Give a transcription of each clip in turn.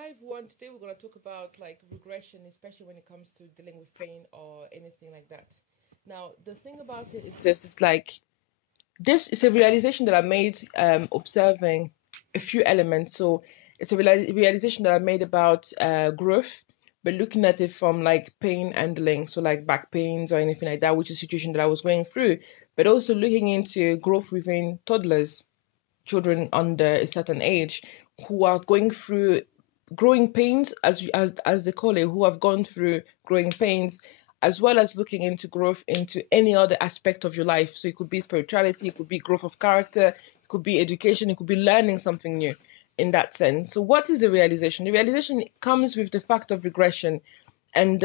Hi everyone, today we're going to talk about like regression, especially when it comes to dealing with pain or anything like that. Now, the thing about it is this is like this is a realization that I made observing a few elements. So it's a realization that I made about growth, but looking at it from like pain handling, so like back pains or anything like that, which is a situation that I was going through, but also looking into growth within toddlers, children under a certain age who are going through growing pains, as they call it, who have gone through growing pains, as well as looking into growth into any other aspect of your life. So it could be spirituality, it could be growth of character, it could be education, it could be learning something new in that sense. So what is the realization? The realization comes with the fact of regression. And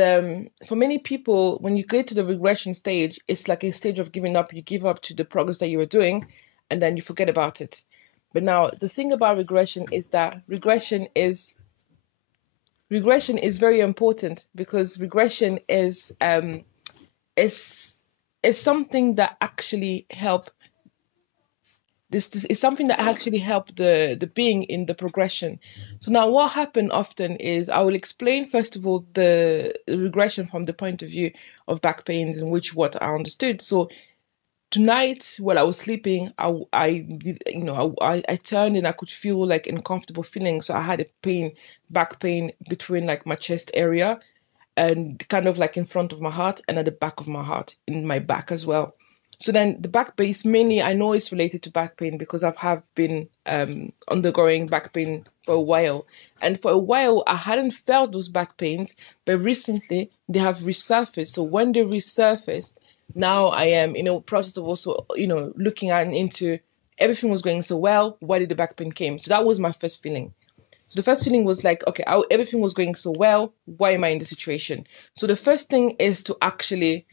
for many people, when you get to the regression stage, it's like a stage of giving up. You give up to the progress that you were doing, and then you forget about it. But now the thing about regression is that regression is very important because regression is is something that actually help this is something that actually help the being in the progression. So now what happened often is I will explain first of all the regression from the point of view of back pains, in which what I understood. So tonight while I was sleeping, I did, I turned and I could feel like uncomfortable feeling. So I had a back pain between like my chest area and kind of like in front of my heart and at the back of my heart, in my back as well. So then the back pain mainly I know it's related to back pain because have been undergoing back pain for a while. And for a while I hadn't felt those back pains, but recently they have resurfaced. So when they resurfaced, now I am in a process of also, looking into everything was going so well. Why did the back pain came? So that was my first feeling. So the first feeling was like, okay, everything was going so well. Why am I in this situation? So the first thing is to actually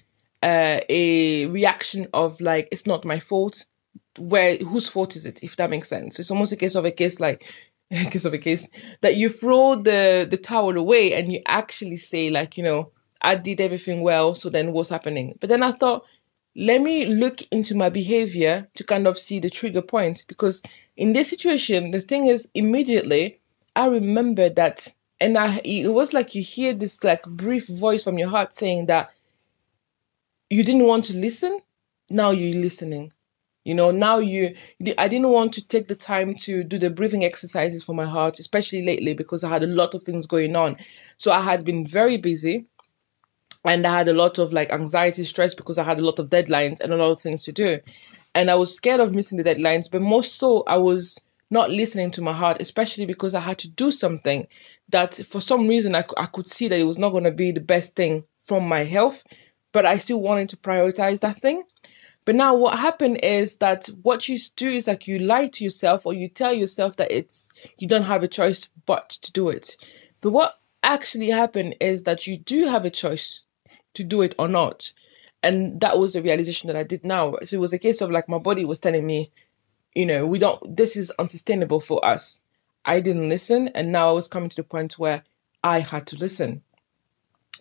a reaction of like, it's not my fault. Whose fault is it? If that makes sense. So it's almost a case like a case of a case that you throw the towel away and you actually say like, I did everything well. So then what's happening? But then I thought, let me look into my behavior to kind of see the trigger point, because in this situation, the thing is immediately I remember that, and it was like you hear this like brief voice from your heart saying that you didn't want to listen. Now you're listening. I didn't want to take the time to do the breathing exercises for my heart, especially lately because I had a lot of things going on. So I had been very busy and I had a lot of like anxiety, stress because I had a lot of deadlines and a lot of things to do. And I was scared of missing the deadlines, but most so I was not listening to my heart, especially because I had to do something that for some reason I could see that it was not going to be the best thing from my health, but I still wanted to prioritize that thing. But now what happened is that what you do is like you lie to yourself or you tell yourself that you don't have a choice but to do it. But what actually happened is that you do have a choice to do it or not. And that was the realization that I did now. So it was a case of like my body was telling me, this is unsustainable for us. I didn't listen, and now I was coming to the point where I had to listen.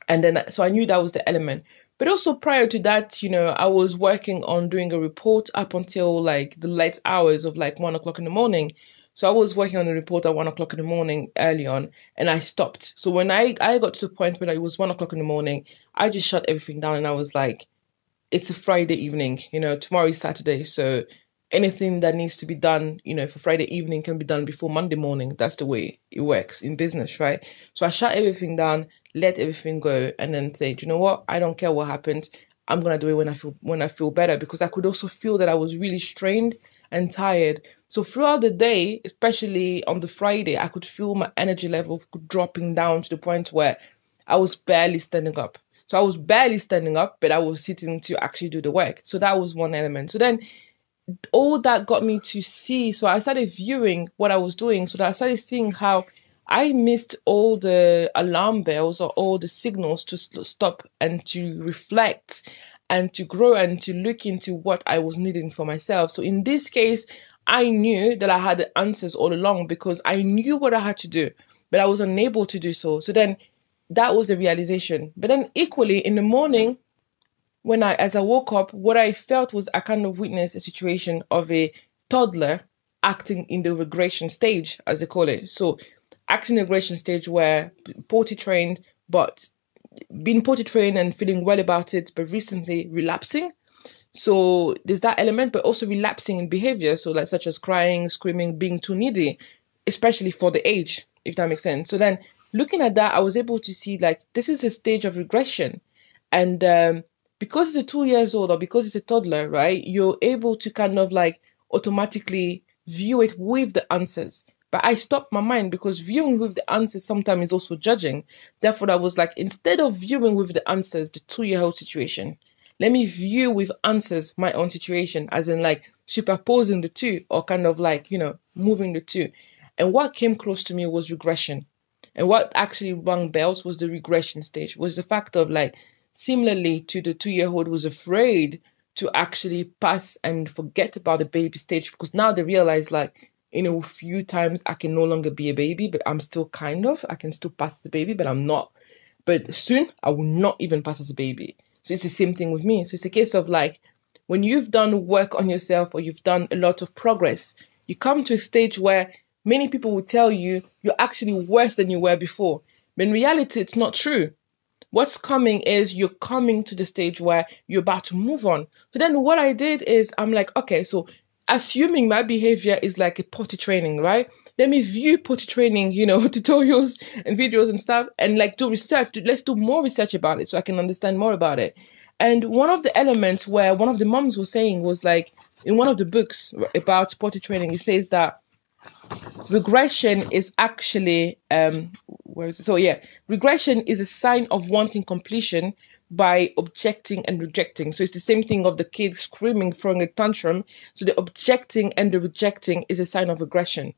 And then, so I knew that was the element. But also prior to that, I was working on doing a report up until like the late hours of like 1 o'clock in the morning. So I was working on a report at 1 o'clock in the morning early on, and I stopped. So when I got to the point where it was 1 o'clock in the morning, I just shut everything down and I was like, it's a Friday evening, tomorrow is Saturday. So anything that needs to be done, for Friday evening can be done before Monday morning. That's the way it works in business, right? So I shut everything down, let everything go, and then say, do you know what? I don't care what happens. I'm gonna do it when I feel better, because I could also feel that I was really strained and tired. So throughout the day, especially on the Friday, I could feel my energy level dropping down to the point where I was barely standing up. So I was barely standing up, but I was sitting to actually do the work. So that was one element. So then all that got me to see. So I started viewing what I was doing. So that I started seeing how I missed all the alarm bells or all the signals to stop and to reflect and to grow and to look into what I was needing for myself. So in this case, I knew that I had the answers all along because I knew what I had to do, but I was unable to do so. So then that was the realization. But then equally in the morning, as I woke up, what I felt was I kind of witnessed a situation of a toddler acting in the regression stage, as they call it. So actually in a regression stage where potty trained, but being potty trained and feeling well about it, but recently relapsing. So there's that element, but also relapsing in behavior. So like such as crying, screaming, being too needy, especially for the age, if that makes sense. So then looking at that, I was able to see like this is a stage of regression. And because it's a 2 years old or because it's a toddler, right, you're able to kind of like automatically view it with the answers. But I stopped my mind because viewing with the answers sometimes is also judging. Therefore, I was like, instead of viewing with the answers, the 2-year-old situation, let me view with answers my own situation, as in like superposing the two or kind of like, moving the two. And what came close to me was regression. And what actually rang bells was the regression stage, was the fact of like, similarly to the 2-year-old was afraid to actually pass and forget about the baby stage, because now they realize like, a few times I can no longer be a baby, but I'm still I can still pass as a baby, but I'm not. But soon I will not even pass as a baby. So it's the same thing with me. So it's a case of like, when you've done work on yourself or you've done a lot of progress, you come to a stage where many people will tell you you're actually worse than you were before. But in reality, it's not true. What's coming is you're coming to the stage where you're about to move on. So then what I did is I'm like, okay, so assuming my behavior is like a potty training, right? Let me view potty training, tutorials and videos and stuff, and like do research. Let's do more research about it so I can understand more about it. And one of the elements where one of the moms was saying was like, in one of the books about potty training, it says that regression is actually where is it? So yeah, regression is a sign of wanting completion by objecting and rejecting. So it's the same thing of the kid screaming, throwing a tantrum. So the objecting and the rejecting is a sign of regression.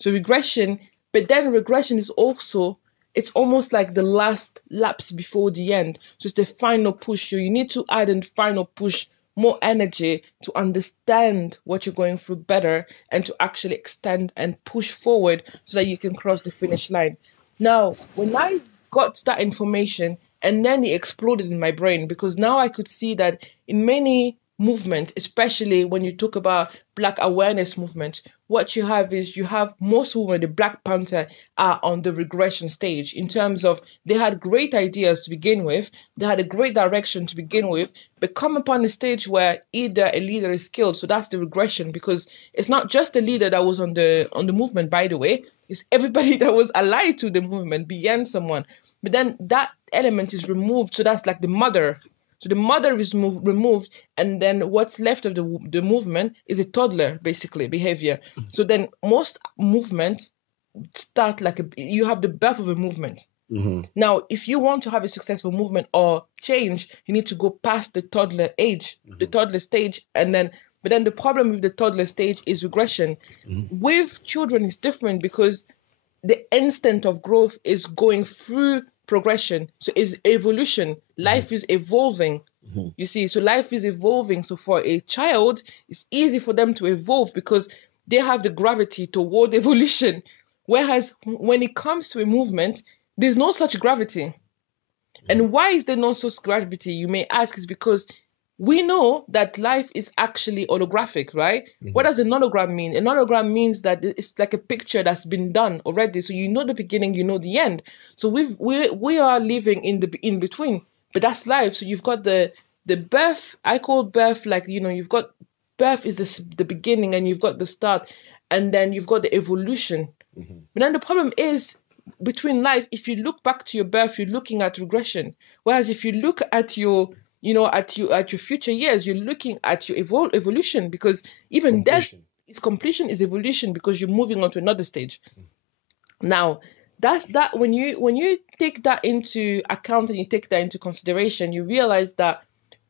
So regression, but then regression is also, it's almost like the last lapse before the end. So it's the final push. So you need to add in the final push more energy to understand what you're going through better and to actually extend and push forward so that you can cross the finish line. Now, when I got that information, and then it exploded in my brain, because now I could see that in many movement, especially when you talk about Black awareness movement, what you have is you have most women, the Black Panther, are on the regression stage in terms of they had great ideas to begin with, they had a great direction to begin with, but come upon a stage where either a leader is killed. So that's the regression, because it's not just the leader that was on the movement, by the way, it's everybody that was allied to the movement beyond someone. But then that element is removed. So that's like the mother. So the mother is removed, and then what's left of the movement is a toddler, basically, behavior. So then most movements start like you have the birth of a movement. Mm-hmm. Now, if you want to have a successful movement or change, you need to go past the toddler age, the toddler stage, but then the problem with the toddler stage is regression. Mm-hmm. With children, it's different because the instant of growth is going through progression. So it's evolution. Life is evolving. Mm-hmm. You see, so life is evolving. So for a child, it's easy for them to evolve because they have the gravity toward evolution. Whereas when it comes to a movement, there's no such gravity. Mm-hmm. And why is there no such gravity, you may ask, is because we know that life is actually holographic, right? Mm-hmm. What does a hologram mean? A hologram means that it's like a picture that's been done already. So you know the beginning, you know the end. So we are living in between, but that's life. So you've got the birth. I call birth like, you've got birth is the beginning, and you've got the start, and then you've got the evolution. Mm-hmm. But then the problem is, between life, if you look back to your birth, you're looking at regression. Whereas if you look at your at your future years, you're looking at your evolution, because even death is completion, is evolution, because you're moving on to another stage. Now, that's that. When you take that into account and you take that into consideration, you realize that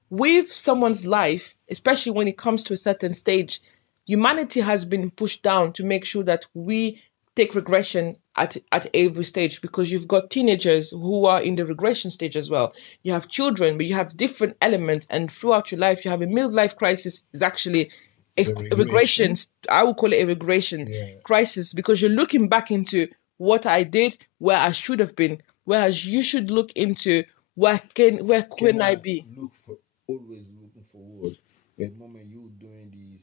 with someone's life, especially when it comes to a certain stage, humanity has been pushed down to make sure that we take regression at every stage, because you've got teenagers who are in the regression stage as well. You have children, but you have different elements, and throughout your life, you have a midlife crisis. Is actually a regression. I would call it a regression crisis, because you're looking back into what I did, where I should have been, whereas you should look into where can I be. Always looking forward. At the moment you're doing this,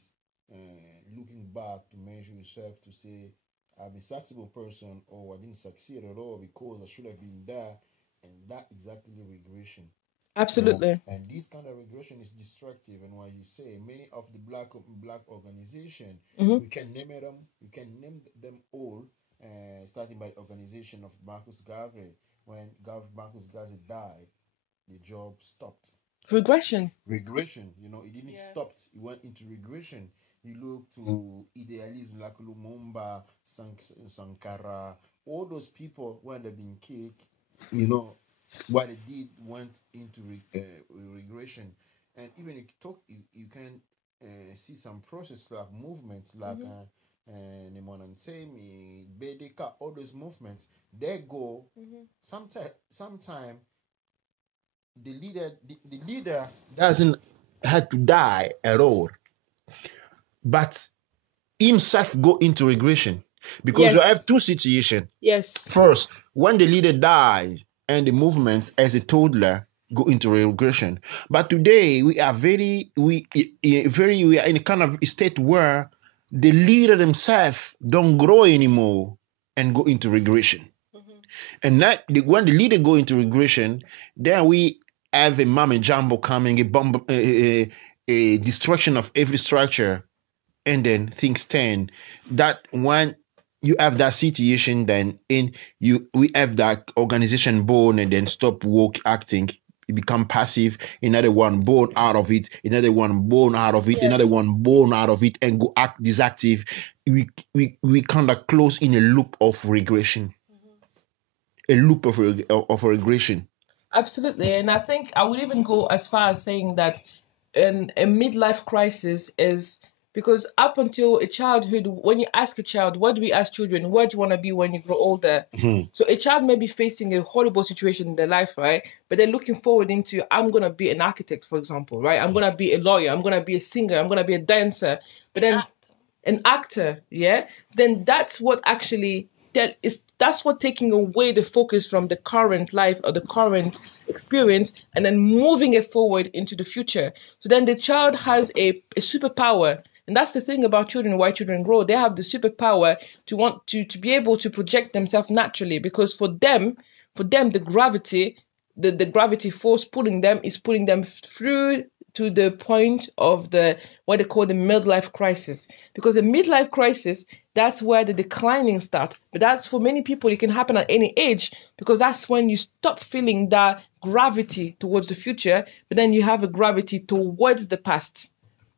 looking back to measure yourself to say, I'm a successful person, or I didn't succeed at all because I should have been there, and that exactly regression. Absolutely. And this kind of regression is destructive. And when you say many of the black organization, we can name them all, starting by the organization of Marcus Garvey. When Marcus Garvey died, the job stopped. Regression. It didn't stop. It went into regression. You look to idealism like Lumumba, Sankara, all those people when they've been killed, what they did went into regression. And even you can see some process like movements like Nemonantemi, Bedeka, all those movements, they go sometime the leader doesn't have to die at all, but himself go into regression because you have two situations. Yes. First, when the leader dies and the movement as a toddler go into regression. But today we are we are in a kind of state where the leader themselves don't grow anymore and go into regression. And when the leader go into regression, then we have a mummy jumbo coming, a destruction of every structure, and then things turn. That when you have that situation, then we have that organization born and then stop acting. You become passive. Another one born out of it. Another one born out of it. Yes. Another one born out of it and go act disactive. We kind of close in a loop of regression. A loop of regression. Absolutely. And I think I would even go as far as saying that a midlife crisis is because up until a childhood, when you ask a child, what do we ask children? What do you want to be when you grow older? So a child may be facing a horrible situation in their life, right? But they're looking forward into, I'm going to be an architect, for example, right? I'm going to be a lawyer. I'm going to be a singer. I'm going to be a dancer. But then an actor, yeah? Then that's what actually... that's what taking away the focus from the current life or the current experience and then moving it forward into the future. So then the child has a superpower. And that's the thing about children, why children grow. They have the superpower to want to be able to project themselves naturally, because for them, the gravity force pulling them is pulling them through to the point of what they call the midlife crisis. Because the midlife crisis, that's where the declining starts. But that's, for many people, it can happen at any age, because that's when you stop feeling that gravity towards the future, but then you have a gravity towards the past.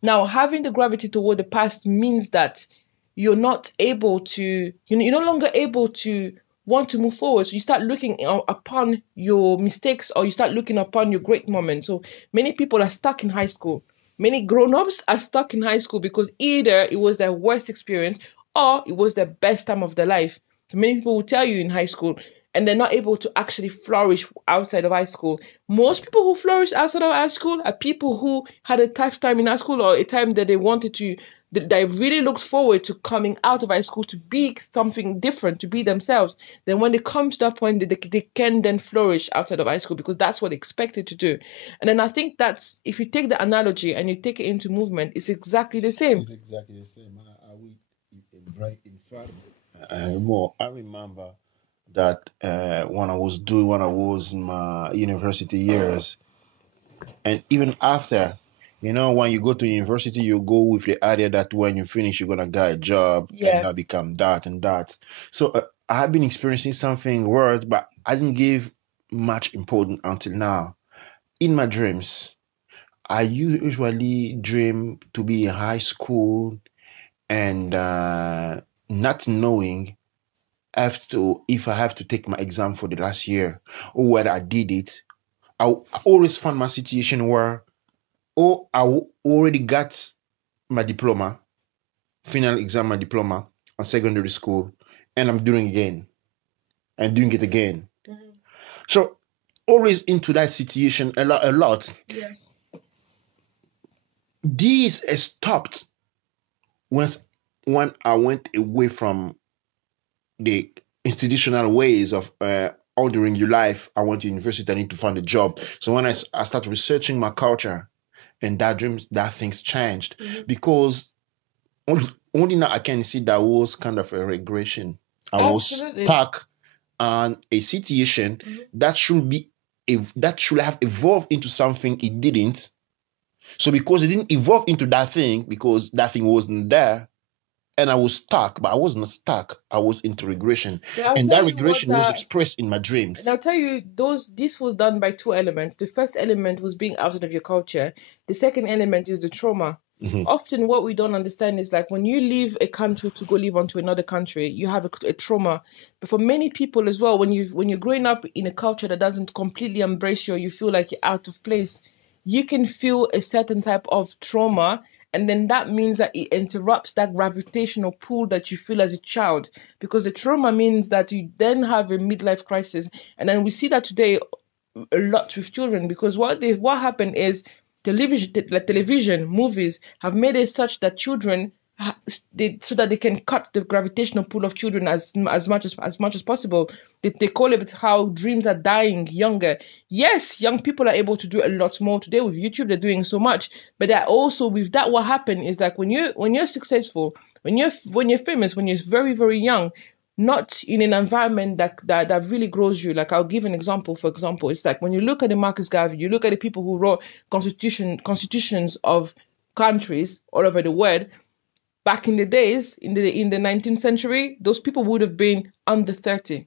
Now, having the gravity toward the past means that you're not able to, you're no longer able to want to move forward. So you start looking upon your mistakes, or you start looking upon your great moments. So many people are stuck in high school. Many grown-ups are stuck in high school because either it was their worst experience or it was the best time of their life. So many people will tell you in high school, and they're not able to actually flourish outside of high school. Most people who flourish outside of high school are people who had a tough time in high school, or a time that they wanted to, that they really looked forward to coming out of high school to be something different, to be themselves. Then when it comes to that point, they can then flourish outside of high school, because that's what they expected to do. And then I think that's, if you take the analogy and you take it into movement, it's exactly the same. It's exactly the same. I remember that when I was in my university years, and even after, when you go to university, you go with the idea that when you finish, you're gonna get a job and not become that and that. So I have been experiencing something weird, but I didn't give much importance until now. In my dreams, I usually dream to be in high school and not knowing if I have to take my exam for the last year or whether I did it. I always found my situation where I already got my diploma, final exam, my diploma on secondary school, and I'm doing it again. So always into that situation a lot. Yes. This has stopped when I went away from the institutional ways of ordering your life. I went to university, I need to find a job. So when I started researching my culture, and that things changed, because only now I can see that was kind of a regression. I was Absolutely. stuck on a situation that should have evolved into something it didn't. So because it didn't evolve into that thing, because that thing wasn't there, and I was stuck, but I wasn't stuck. I was into regression. And that regression was expressed in my dreams. And I'll tell you, this was done by two elements. The first element was being outside of your culture. The second element is the trauma. Often what we don't understand is like when you leave a country to go live onto another country, you have a trauma. But for many people as well, when you're growing up in a culture that doesn't completely embrace you, or you feel like you're out of place, you can feel a certain type of trauma. And then that means that it interrupts that gravitational pull that you feel as a child. Because the trauma means that you then have a midlife crisis. And then we see that today a lot with children. Because what happened is television, movies have made it such that children, so that they can cut the gravitational pull of children as much as possible. They call it how dreams are dying younger. Yes, young people are able to do a lot more today with YouTube. They're doing so much, but that also with that, what happened is like when you're successful, when you're famous, when you're very very young, not in an environment that really grows you. Like I'll give an example. For example, it's like when you look at the Marcus Garvey, you look at the people who wrote constitutions of countries all over the world. Back in the days, in the 19th century, those people would have been under 30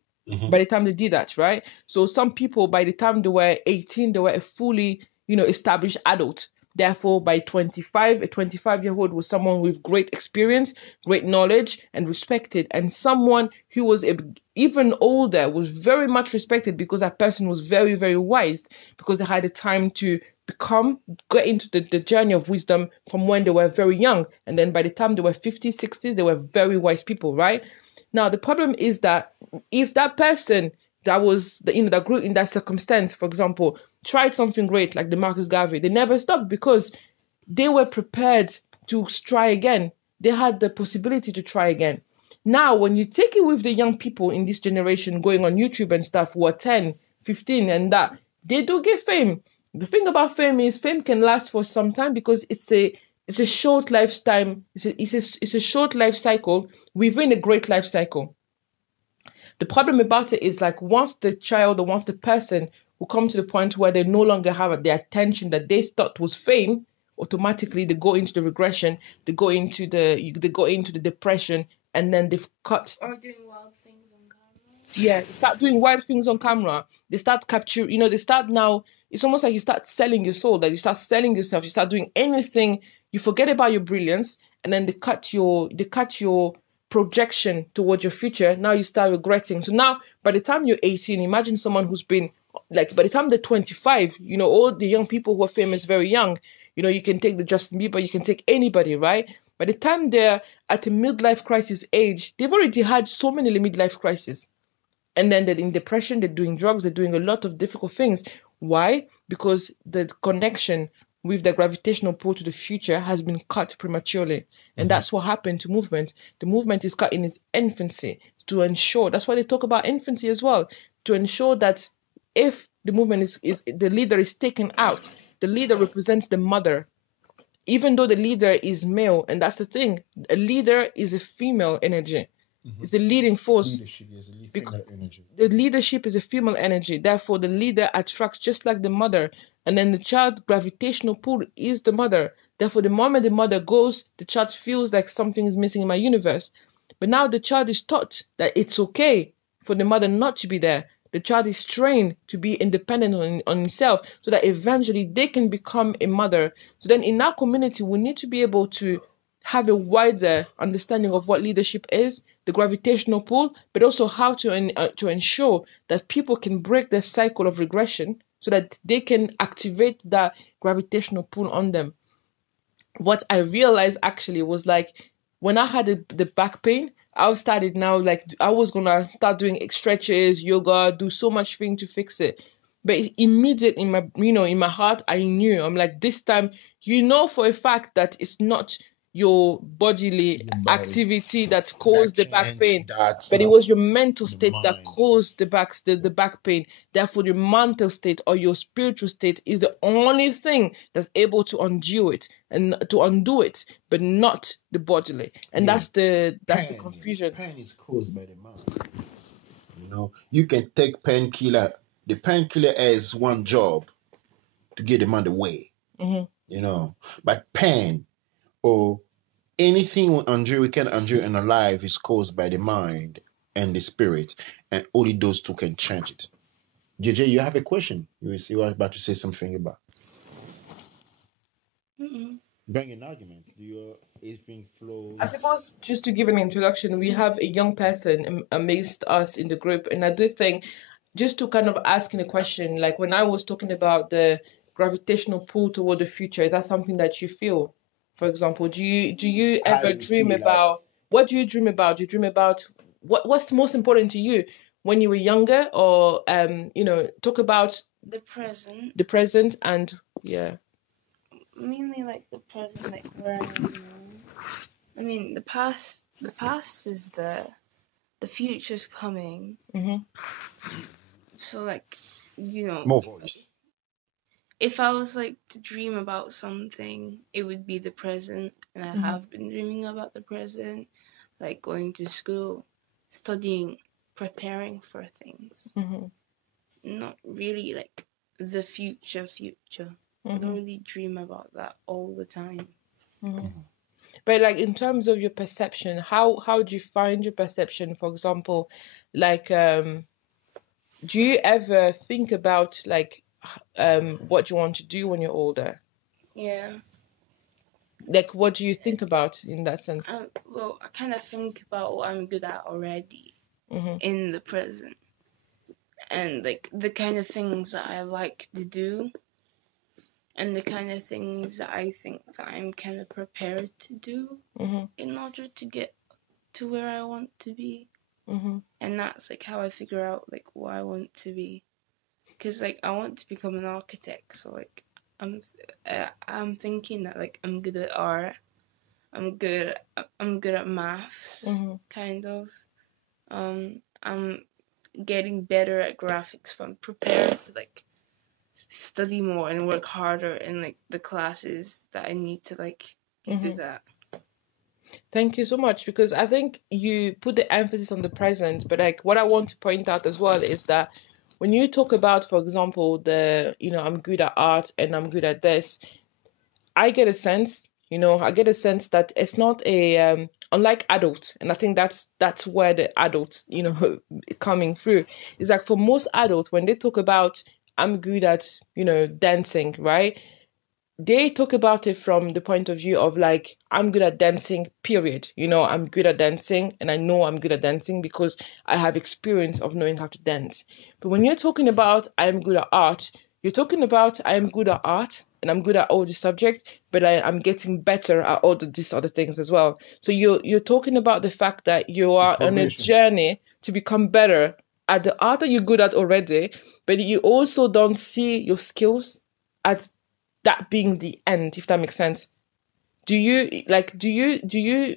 by the time they did that, right? So some people, by the time they were 18, they were a fully, established adult. Therefore, by 25, a 25-year-old was someone with great experience, great knowledge, and respected. And someone who was even older was very much respected because that person was very, very wise, because they had the time to get into the journey of wisdom from when they were very young. And then by the time they were 50s, 60s, they were very wise people, right? Now, the problem is that if that person that was, that grew in that circumstance, for example, tried something great like the Marcus Garvey, they never stopped because they were prepared to try again. They had the possibility to try again. Now, when you take it with the young people in this generation going on YouTube and stuff who are 10, 15 and that, they do get fame. The thing about fame is fame can last for some time because it's a short lifetime. It's a short life cycle within a great life cycle. The problem about it is like once the child or once the person will come to the point where they no longer have the attention that they thought was fame, automatically they go into the regression, they go into the depression, and then they've cut. Or doing wild things on camera. Yeah, they start doing wild things on camera. They start capturing, they start now, it's almost like you start selling your soul, that you start selling yourself, you start doing anything, you forget about your brilliance, and then they cut your projection towards your future. Now you start regretting. So now, by the time you're 18, imagine someone who's been, like, by the time they're 25, all the young people who are famous very young, you can take the Justin Bieber, you can take anybody, right? By the time they're at a midlife crisis age, they've already had so many midlife crises. And then they're in depression, they're doing drugs, they're doing a lot of difficult things. Why? Because the connection with the gravitational pull to the future has been cut prematurely. And that's what happened to movement. The movement is cut in its infancy to ensure, that's why they talk about infancy as well, to ensure that if the movement is the leader is taken out, the leader represents the mother. Even though the leader is male, and that's the thing, a leader is a female energy. It's a leading force. Leadership is a female energy. The leadership is a female energy. Therefore, the leader attracts just like the mother. And then the child gravitational pull is the mother. Therefore, the moment the mother goes, the child feels like something is missing in my universe. But now the child is taught that it's okay for the mother not to be there. The child is trained to be independent on himself so that eventually they can become a mother. So then in our community, we need to be able to have a wider understanding of what leadership is, the gravitational pull, but also how to ensure that people can break their cycle of regression so that they can activate that gravitational pull on them. What I realized actually was like, when I had the back pain, I started now, like, I was going to start doing stretches, yoga, do so much thing to fix it. But immediate in my heart, I knew, I'm like, this time, for a fact that it's not, your bodily Your body. activity that caused the back change, pain, that's but it not was your mental the state that mind. caused the back pain. Therefore, your mental state or your spiritual state is the only thing that's able to undo it, but not the bodily. And Yeah. that's the Pain, confusion. Pain is caused by the mind. You know, you can take painkiller. The painkiller has one job to get the mind away. You know, but pain or anything we can endure in our life is caused by the mind and the spirit, and only those two can change it. Jeje, you have a question? You will see what I'm about to say something about. Bring an argument. Do your evening flows? I suppose just to give an introduction, we have a young person amazed us in the group, and I do think just to kind of asking a question, like when I was talking about the gravitational pull toward the future, is that something that you feel? For example, do you How ever you dream feel about what do you dream about? Do you dream about what's the most important to you when you were younger, or talk about The present. the present and yeah. Mainly like the present, like where I am now. I mean, the past is there. The future's coming. So like, more voice? if I was like to dream about something, it would be the present, and I have been dreaming about the present, like going to school, studying, preparing for things. Not really like the future. I don't really dream about that all the time. But like in terms of your perception, how do you find your perception? For example, like do you ever think about like what you want to do when you're older? Yeah. Like what do you think about in that sense? Well, I kind of think about what I'm good at already in the present, and like the kind of things that I like to do, and the kind of things that I think that I'm kind of prepared to do in order to get to where I want to be. And that's like how I figure out like what I want to be, because like I want to become an architect. So like I'm thinking that like I'm good at art, I'm good at maths, kind of. I'm getting better at graphics, but I'm prepared to like study more and work harder in like the classes that I need to like be good at. Thank you so much, because I think you put the emphasis on the present, but like what I want to point out as well is that when you talk about, for example, I'm good at art and I'm good at this, I get a sense that it's not a unlike adults, and I think that's where the adults coming through is like for most adults when they talk about I'm good at dancing, right? They talk about it from the point of view of like, I'm good at dancing, period. I'm good at dancing and I know I'm good at dancing because I have experience of knowing how to dance. But when you're talking about I'm good at art, you're talking about I'm good at art and I'm good at all the subjects, but I'm getting better at all these other things as well. So you're talking about the fact that you are on a journey to become better at the art that you're good at already, but you also don't see your skills as that being the end, if that makes sense. Do you like in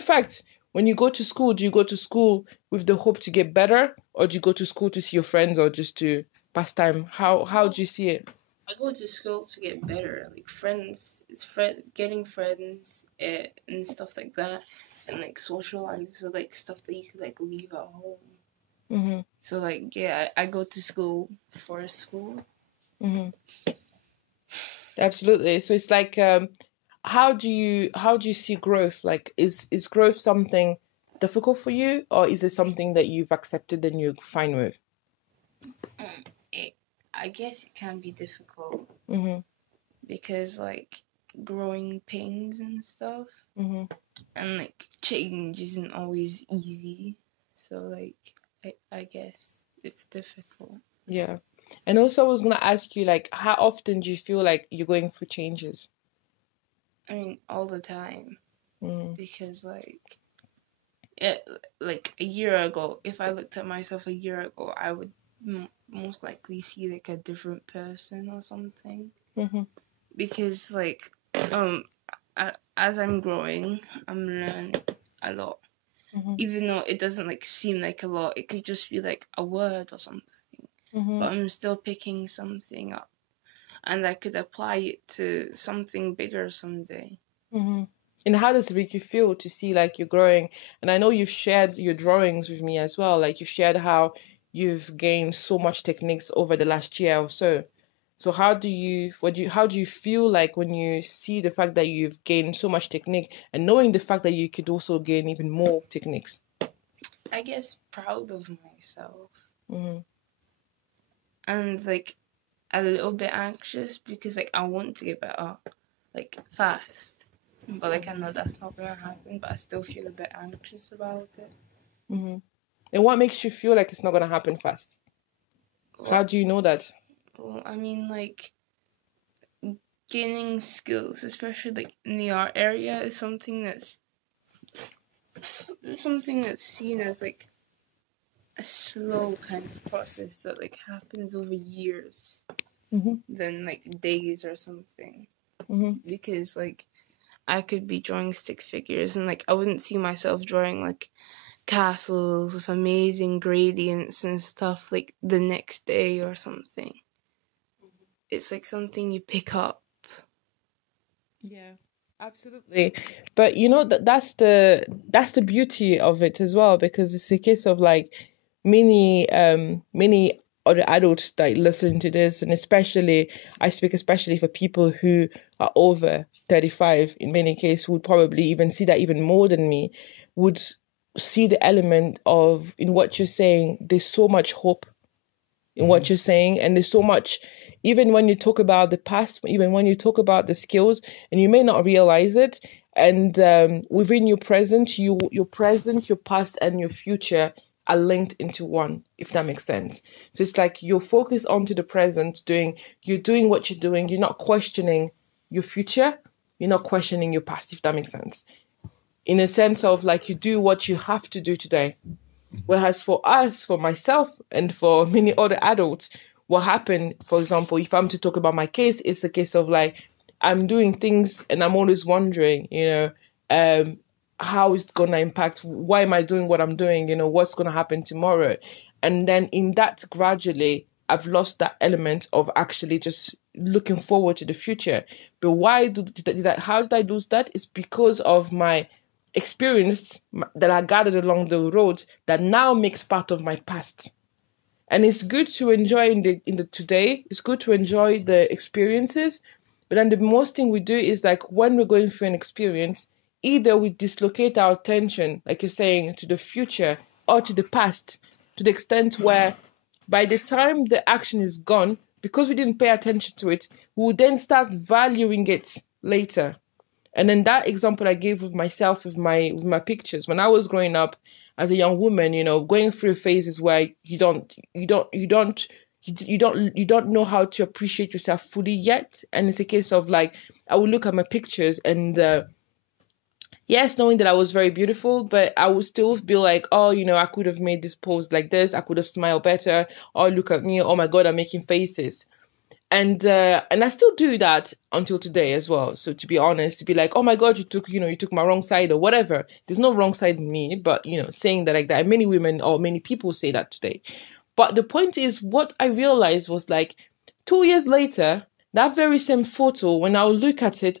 fact, when you go to school, do you go to school with the hope to get better, or do you go to school to see your friends or just to pass time? How do you see it? I go to school to get better, like friends. It's getting friends and stuff like that, and like socialize, so like stuff that you could like leave at home. So like yeah, I go to school for school. Absolutely. So it's like, how do you see growth? Like, is growth something difficult for you, or is it something that you've accepted and you're fine with? I guess it can be difficult because like growing pains and stuff, and like change isn't always easy. So like I guess it's difficult. Yeah. And also I was going to ask you, like, how often do you feel like you're going through changes? I mean, all the time. Because, like a year ago, if I looked at myself a year ago, I would most likely see, like, a different person or something. Because, like, as I'm growing, I'm learning a lot. Even though it doesn't like seem like a lot, it could just be like a word or something. But I'm still picking something up, and I could apply it to something bigger someday. And how does it make you feel to see like you're growing? And I know you've shared your drawings with me as well. Like you've shared how you've gained so much techniques over the last year or so. So how do you feel like when you see the fact that you've gained so much technique and knowing the fact that you could also gain even more techniques? I guess proud of myself. And like a little bit anxious because like I want to get better like fast. But like I know that's not gonna happen, but I still feel a bit anxious about it. And what makes you feel like it's not gonna happen fast? How do you know that? Well, I mean, like gaining skills, especially like in the art area, is something that's seen as like a slow kind of process that like happens over years than like days or something. Because like I could be drawing stick figures and like I wouldn't see myself drawing like castles with amazing gradients and stuff like the next day or something. It's like something you pick up. Yeah, absolutely. But you know that's the beauty of it as well, because it's a case of like many other adults that listen to this, and I speak especially for people who are over 35 in many cases, would probably even see that even more than me, would see the element of, in what you're saying, there's so much hope in what you're saying, and there's so much, even when you talk about the past, even when you talk about the skills, and you may not realize it, and within your present, your present, your past, and your future are linked into one, if that makes sense. So it's like you're focused onto the present, you're doing what you're doing, you're not questioning your future, you're not questioning your past, if that makes sense. In a sense of like you do what you have to do today. Whereas for us, for myself, and for many other adults, what happened, for example, if I'm to talk about my case, it's a case of like, I'm doing things and I'm always wondering, how is it going to impact? Why am I doing what I'm doing? What's going to happen tomorrow? And then in that, gradually, I've lost that element of actually just looking forward to the future. But how did I lose that? It's because of my experience that I gathered along the road that now makes part of my past. And it's good to enjoy in the today. It's good to enjoy the experiences. But then the most thing we do is like when we're going through an experience, either we dislocate our attention, like you're saying, to the future or to the past, to the extent where by the time the action is gone, because we didn't pay attention to it, we will then start valuing it later. And then that example I gave with myself, with my pictures, when I was growing up as a young woman, going through phases where you don't know how to appreciate yourself fully yet. And it's a case of like, I would look at my pictures and yes, knowing that I was very beautiful, but I would still be like, oh, I could have made this pose like this. I could have smiled better. Oh, look at me. Oh my God, I'm making faces. And I still do that until today as well. So to be honest, to be like, oh my God, you took my wrong side or whatever. There's no wrong side in me, but saying that like that, many women or many people say that today. But the point is, what I realized was like 2 years later, that very same photo, when I will look at it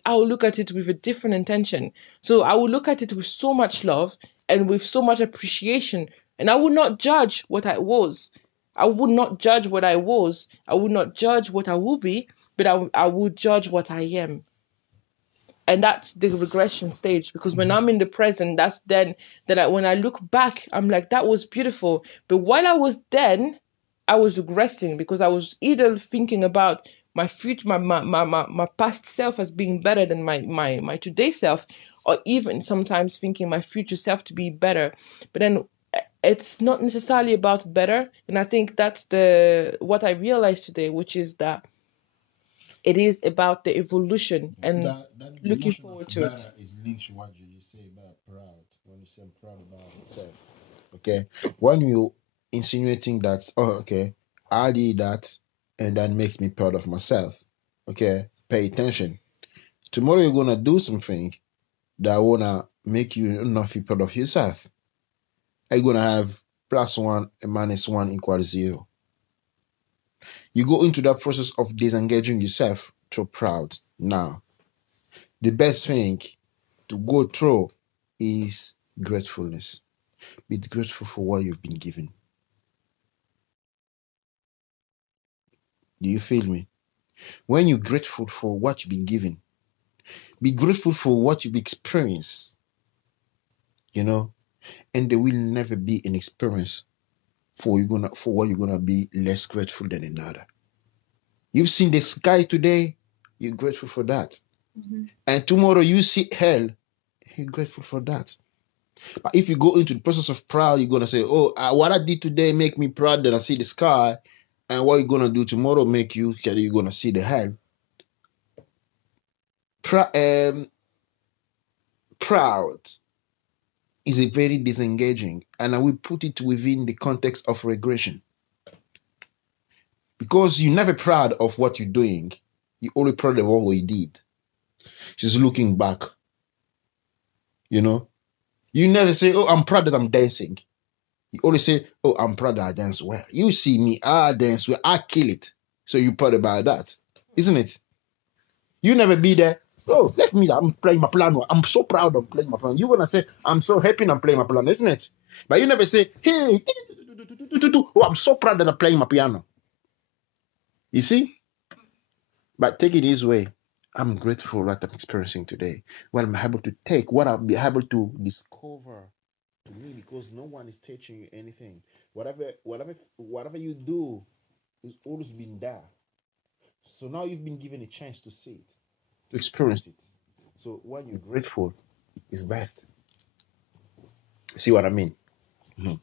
with a different intention. So I will look at it with so much love and with so much appreciation, and I will not judge what I was. I would not judge what I was. I would not judge what I will be, but I would judge what I am. And that's the regression stage, because when I'm in the present, that's then that when I look back, I'm like, that was beautiful. But while I was then, I was regressing because I was either thinking about my future, my past self as being better than my today self, or even sometimes thinking my future self to be better. But then it's not necessarily about better. And I think that's what I realized today, which is that it is about the evolution and that looking forward to it. Is linked to what you just say about proud. When you say I'm proud about myself, okay. When you insinuating that, oh, okay, I did that, and that makes me proud of myself. Okay, pay attention tomorrow you're gonna do something that wanna make you not feel proud of yourself. Are you gonna have +1 and -1 equals 0? You go into that process of disengaging yourself to proud. Now, the best thing to go through is gratefulness. Be grateful for what you've been given. Do you feel me? When you're grateful for what you've been given, be grateful for what you've experienced, and there will never be an experience for what you're gonna be less grateful than another. You've seen the sky today, you're grateful for that. And tomorrow you see hell, you're grateful for that. But if you go into the process of proud, you're gonna say, oh, what I did today make me proud that I see the sky, and what you're gonna do tomorrow make you're gonna see the hell. Proud is a very disengaging, and I will put it within the context of regression. Because you're never proud of what you're doing, you're only proud of what you did. She's looking back. You never say, oh, I'm proud that I'm dancing. You only say, oh, I'm proud that I dance well. You see me, I dance well, I kill it. So you're proud about that, isn't it? You never be there, oh, I'm playing my piano. I'm so proud of playing my piano. You're going to say, I'm so happy I'm playing my piano, isn't it? But you never say, hey, oh, I'm so proud that I'm playing my piano. You see? But take it this way. I'm grateful what I'm experiencing today. What I'm able to take, what I'll be able to discover to me, because no one is teaching you anything. Whatever you do, it's always been there. So now you've been given a chance to see it, to experience it. So when you're grateful, it's best. See what I mean? Mm-hmm.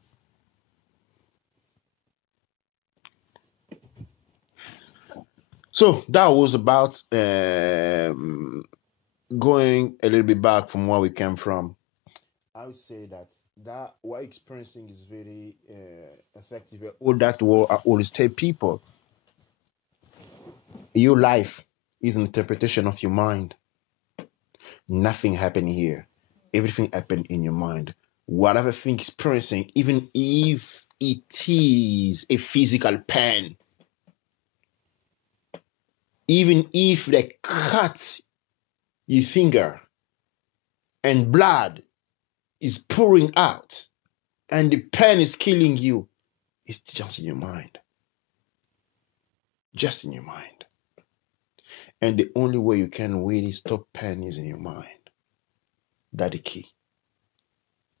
So that was about going a little bit back from where we came from. I would say that what experiencing is very effective. All that will I always tell people, your life is an interpretation of your mind. Nothing happened here. Everything happened in your mind. Whatever thing experiencing, even if it is a physical pain, even if they cut your finger and blood is pouring out and the pain is killing you, it's just in your mind. Just in your mind. And the only way you can really stop pain is in your mind. That's the key.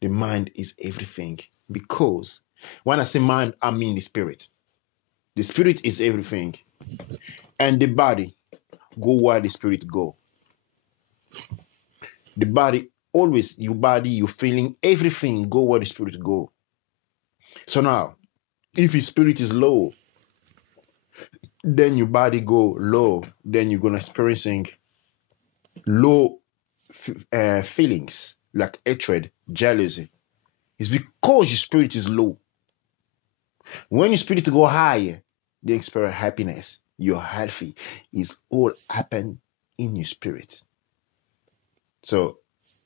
The mind is everything. Because when I say mind, I mean the spirit. The spirit is everything. And the body go where the spirit go. The body, always your body, your feeling, everything go where the spirit go. So now, if your spirit is low, then your body go low. Then you're going to experiencing low feelings like hatred, jealousy. It's because your spirit is low. When your spirit go higher, they experience happiness. You're healthy. It's all happen in your spirit. So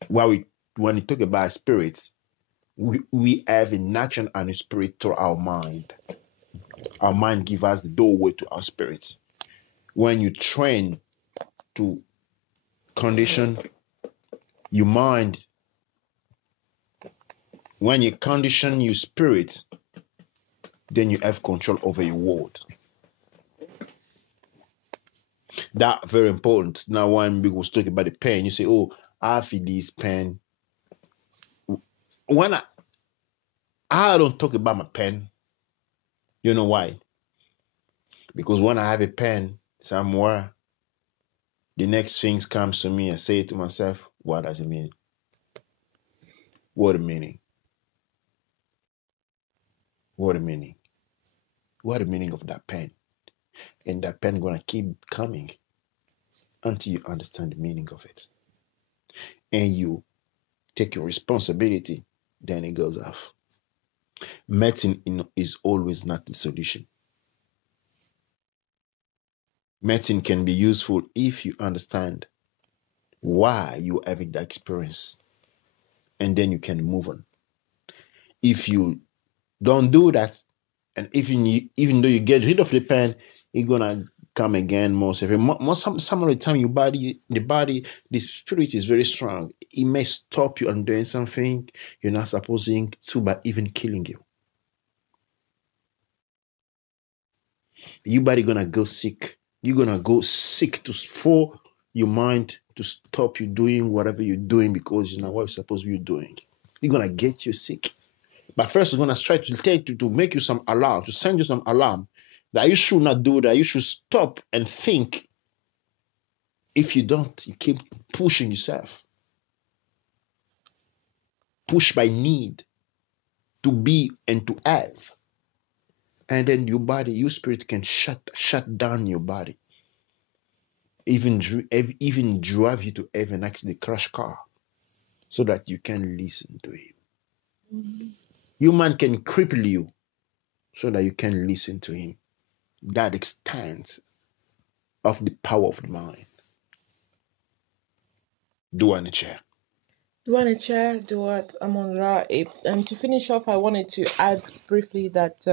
when we talk about spirits, we have an action and a spirit to our mind. Our mind gives us the doorway to our spirits. When you train to condition your mind, when you condition your spirit, then you have control over your world. That's very important. Now, when people talk about the pain, you say, oh, I feel this pain. When I don't talk about my pain, you know why? Because when I have a pain somewhere, the next thing comes to me and say to myself, what does it mean? What a meaning? What a meaning? What the meaning of that pain? And that pain gonna keep coming until you understand the meaning of it. And you take your responsibility, then it goes off. Medicine is always not the solution. Medicine can be useful if you understand why you having that experience, and then you can move on. If you don't do that, and even though you get rid of the pain, it's gonna come again most of it. Some of the time, the spirit is very strong. It may stop you on doing something you're not supposing to, by even killing you. Your body gonna go sick. You're gonna go sick for your mind to stop you doing whatever you're doing, because you know what you're supposed to be doing. You're gonna get you sick. But first, it's gonna try to make you some alarm, to send you some alarm that you should not do that. You should stop and think. If you don't, you keep pushing yourself. Push by need to be and to have. And then your body, your spirit can shut down your body. Even drive you to have an accident, crash car, so that you can listen to him. Mm-hmm. Your man can cripple you so that you can listen to him. That extent of the power of the mind. Ntchr. Ntchr, Amon Ra. And to finish off, I wanted to add briefly that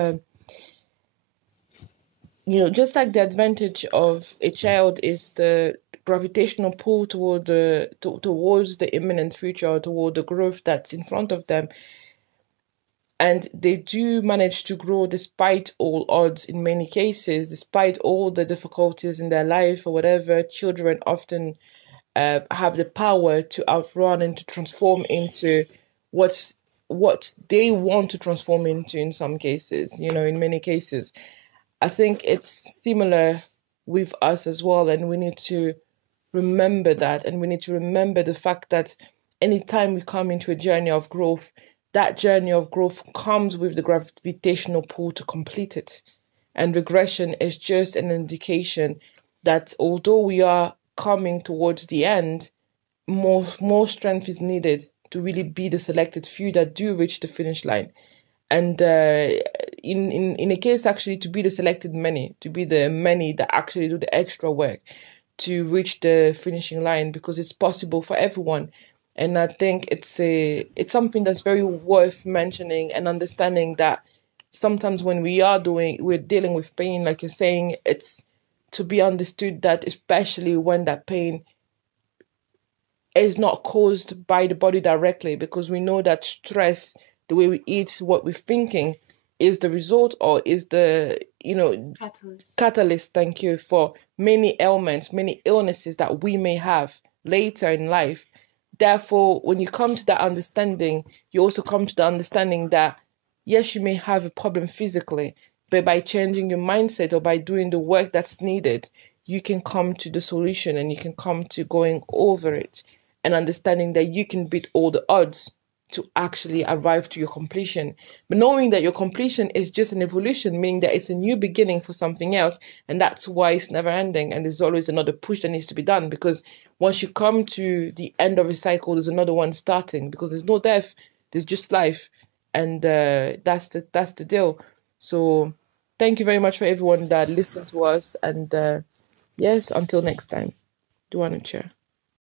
just like the advantage of a child is the gravitational pull towards the imminent future, or toward the growth that's in front of them, and they do manage to grow despite all odds in many cases, despite all the difficulties in their life or whatever. Children often have the power to outrun and to transform into what they want to transform into in some cases, in many cases. I think it's similar with us as well, and we need to remember that, and we need to remember the fact that anytime we come into a journey of growth, that journey of growth comes with the gravitational pull to complete it. And regression is just an indication that although we are coming towards the end, more strength is needed to really be the selected few that do reach the finish line. And in a case, actually, to be the selected many, to be the many that actually do the extra work to reach the finishing line, because it's possible for everyone. And I think it's something that's very worth mentioning and understanding, that sometimes when we're dealing with pain, like you're saying, it's to be understood that, especially when that pain is not caused by the body directly, because we know that stress, the way we eat, what we're thinking, is the result, or is the catalyst, thank you, for many ailments, many illnesses that we may have later in life. Therefore, when you come to that understanding, you also come to the understanding that, yes, you may have a problem physically, but by changing your mindset or by doing the work that's needed, you can come to the solution, and you can come to going over it and understanding that you can beat all the odds to actually arrive to your completion. But knowing that your completion is just an evolution, meaning that it's a new beginning for something else, and that's why it's never ending, and there's always another push that needs to be done, because once you come to the end of a cycle, there's another one starting, because there's no death, there's just life, and that's the deal. So thank you very much for everyone that listened to us, and yes, until next time. Ntchr.